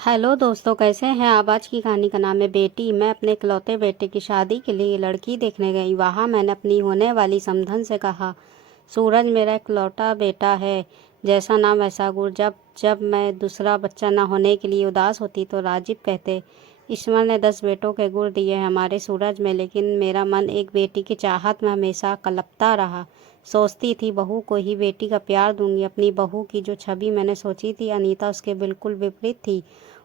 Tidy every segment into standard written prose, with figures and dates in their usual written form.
Hello दोस्तों, कैसे हैं आप। आज की कहानी का नाम है बेटी। मैं अपने इकलौते बेटे की शादी के लिए लड़की देखने गई। वहाँ मैंने अपनी होने वाली समधन से कहा, सूरज मेरा इकलौता बेटा है, जैसा नाम वैसा गुण। जब जब मैं दूसरा बच्चा न होने के लिए उदास होती तो राजीव कहते, ईश्वर ने 10 बेटों के गुण दिए हैं हमारे सूरज में, लेकिन मेरा मन एक बेटी की चाहत में हमेशा कलपता रहा। सोचती थी बहू को ही बेटी का प्यार दूंगी। अपनी बहू की जो छवि मैंने सोची थी, अनीता उसके बिल्कुल विपरीत थी।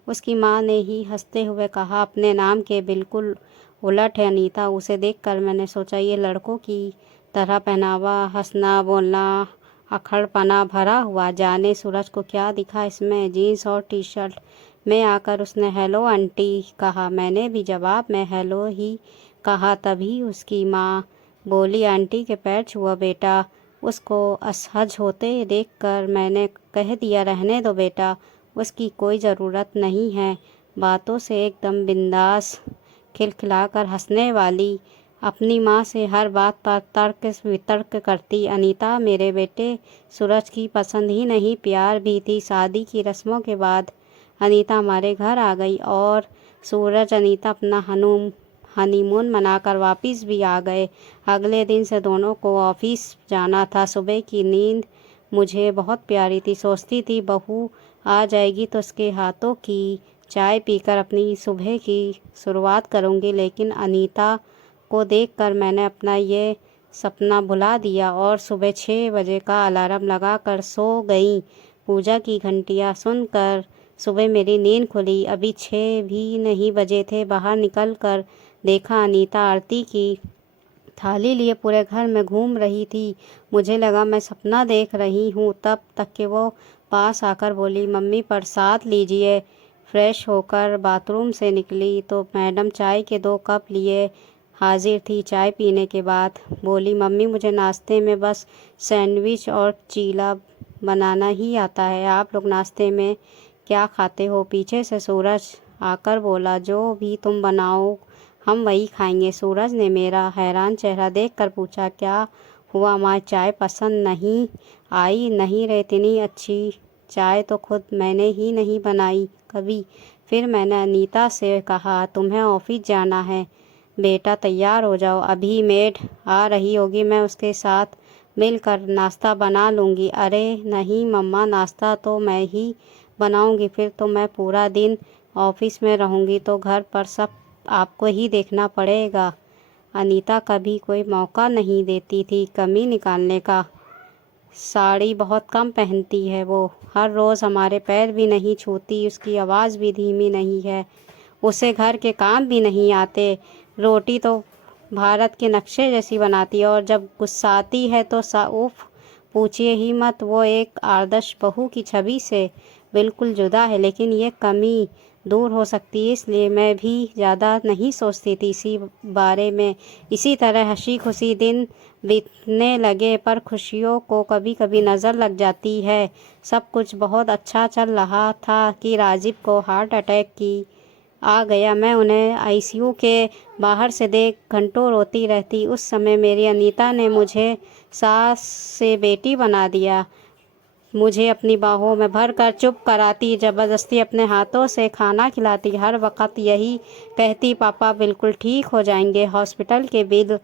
उसकी माँ ने ही हंसते हुए कहा, अपने नाम के बिल्कुल उलट है अनीता। उसे देखकर मैंने सोचा, ये लड़कों की तरह पहनावा, हंसना बोलना, अक्खड़पना भरा हुआ, जाने सूरज को क्या दिखा इसमें। जीन्स और टी शर्ट में आकर उसने हेलो आंटी कहा। मैंने भी जवाब में हेलो ही कहा। तभी उसकी माँ बोली, आंटी के पैर छुआ बेटा। उसको असहज होते देखकर मैंने कह दिया, रहने दो बेटा, उसकी कोई ज़रूरत नहीं है। बातों से एकदम बिंदास, खिलखिलाकर हंसने वाली, अपनी माँ से हर बात पर तर्क वितर्क करती अनीता मेरे बेटे सूरज की पसंद ही नहीं, प्यार भी थी। शादी की रस्मों के बाद अनीता हमारे घर आ गई और सूरज अनीता अपना हनीमून मनाकर वापस भी आ गए। अगले दिन से दोनों को ऑफिस जाना था। सुबह की नींद मुझे बहुत प्यारी थी। सोचती थी बहू आ जाएगी तो उसके हाथों की चाय पीकर अपनी सुबह की शुरुआत करूंगी, लेकिन अनीता को देखकर मैंने अपना ये सपना भुला दिया और सुबह 6 बजे का अलार्म लगाकर सो गई। पूजा की घंटियां सुनकर सुबह मेरी नींद खुली। अभी 6 भी नहीं बजे थे। बाहर निकलकर देखा अनीता आरती की थाली लिए पूरे घर में घूम रही थी। मुझे लगा मैं सपना देख रही हूँ। तब तक कि वो पास आकर बोली, मम्मी प्रसाद लीजिए। फ्रेश होकर बाथरूम से निकली तो मैडम चाय के 2 कप लिए हाजिर थी। चाय पीने के बाद बोली, मम्मी मुझे नाश्ते में बस सैंडविच और चीला बनाना ही आता है, आप लोग नाश्ते में क्या खाते हो। पीछे से सूरज आकर बोला, जो भी तुम बनाओ हम वही खाएंगे। सूरज ने मेरा हैरान चेहरा देखकर पूछा, क्या हुआ माँ, चाय पसंद नहीं आई। नहीं रे, इतनी अच्छी चाय तो खुद मैंने ही नहीं बनाई कभी। फिर मैंने अनीता से कहा, तुम्हें ऑफिस जाना है बेटा, तैयार हो जाओ, अभी मेड आ रही होगी, मैं उसके साथ मिलकर नाश्ता बना लूँगी। अरे नहीं मम्मा, नाश्ता तो मैं ही बनाऊँगी, फिर तो मैं पूरा दिन ऑफिस में रहूँगी तो घर पर सब आपको ही देखना पड़ेगा। अनीता कभी कोई मौका नहीं देती थी कमी निकालने का। साड़ी बहुत कम पहनती है वो, हर रोज़ हमारे पैर भी नहीं छूती। उसकी आवाज़ भी धीमी नहीं है, उसे घर के काम भी नहीं आते। रोटी तो भारत के नक्शे जैसी बनाती है और जब गुस्साती है तो उफ, पूछिए ही मत। वो एक आदर्श बहू की छवि से बिल्कुल जुदा है, लेकिन ये कमी दूर हो सकती है, इसलिए मैं भी ज़्यादा नहीं सोचती थी इसी बारे में। इसी तरह हंसी खुशी दिन बीतने लगे, पर खुशियों को कभी कभी नज़र लग जाती है। सब कुछ बहुत अच्छा चल रहा था कि राजीव को हार्ट अटैक की आ गया। मैं उन्हें आईसीयू के बाहर से देख घंटों रोती रहती। उस समय मेरी अनीता ने मुझे सास से बेटी बना दिया। मुझे अपनी बाहों में भर कर चुप कराती, ज़बरदस्ती अपने हाथों से खाना खिलाती, हर वक्त यही कहती, पापा बिल्कुल ठीक हो जाएंगे। हॉस्पिटल के बिल,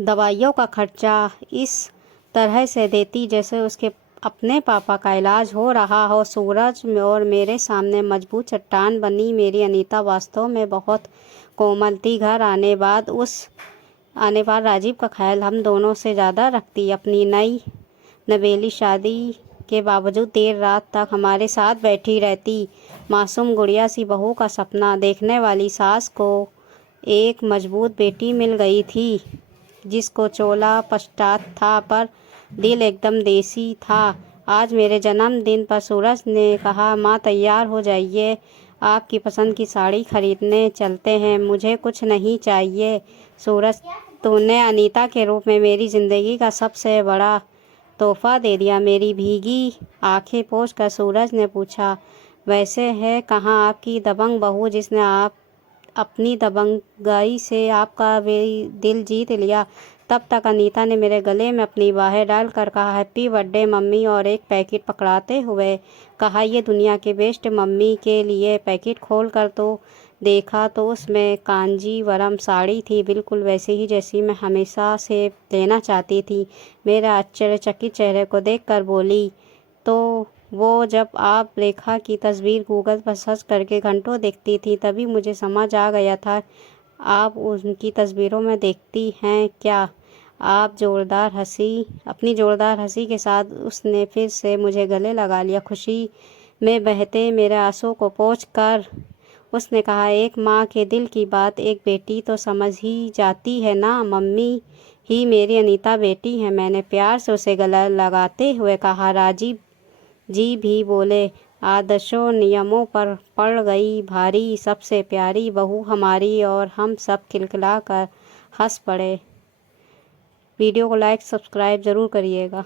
दवाइयों का खर्चा इस तरह से देती जैसे उसके अपने पापा का इलाज हो रहा हो। सूरज में और मेरे सामने मजबूत चट्टान बनी मेरी अनीता वास्तव में बहुत कोमल थी। घर आने पर राजीव का ख्याल हम दोनों से ज़्यादा रखती। अपनी नई नवेली शादी के बावजूद देर रात तक हमारे साथ बैठी रहती। मासूम गुड़िया सी बहू का सपना देखने वाली सास को एक मजबूत बेटी मिल गई थी, जिसको चोला पश्चात था पर दिल एकदम देसी था। आज मेरे जन्मदिन पर सूरज ने कहा, माँ तैयार हो जाइए, आपकी पसंद की साड़ी खरीदने चलते हैं। मुझे कुछ नहीं चाहिए सूरज, तूने अनीता के रूप में मेरी ज़िंदगी का सबसे बड़ा तोहफा दे दिया। मेरी भीगी आंखें पोंछकर सूरज ने पूछा, वैसे है कहाँ आपकी दबंग बहू जिसने आप अपनी दबंगाई से आपका भी दिल जीत लिया। तब तक अनीता ने मेरे गले में अपनी बाहें डालकर कहा, हैप्पी बर्थडे मम्मी, और एक पैकेट पकड़ाते हुए कहा, ये दुनिया की बेस्ट मम्मी के लिए। पैकेट खोल कर तो देखा तो उसमें कांजीवरम साड़ी थी, बिल्कुल वैसे ही जैसी मैं हमेशा से लेना चाहती थी। मेरे आश्चर्यचकित चेहरे को देखकर बोली, तो वो जब आप रेखा की तस्वीर गूगल पर सर्च करके घंटों देखती थी, तभी मुझे समझ आ गया था आप उनकी तस्वीरों में देखती हैं क्या। आप अपनी जोरदार हंसी के साथ उसने फिर से मुझे गले लगा लिया। खुशी में बहते मेरे आंसू को पोंछ कर उसने कहा, एक माँ के दिल की बात एक बेटी तो समझ ही जाती है ना। मम्मी ही मेरी अनीता बेटी है। मैंने प्यार से उसे गला लगाते हुए कहा। राजीव जी भी बोले, आदर्शों नियमों पर पड़ गई भारी, सबसे प्यारी बहू हमारी, और हम सब खिलखिला कर हंस पड़े। वीडियो को लाइक सब्सक्राइब ज़रूर करिएगा।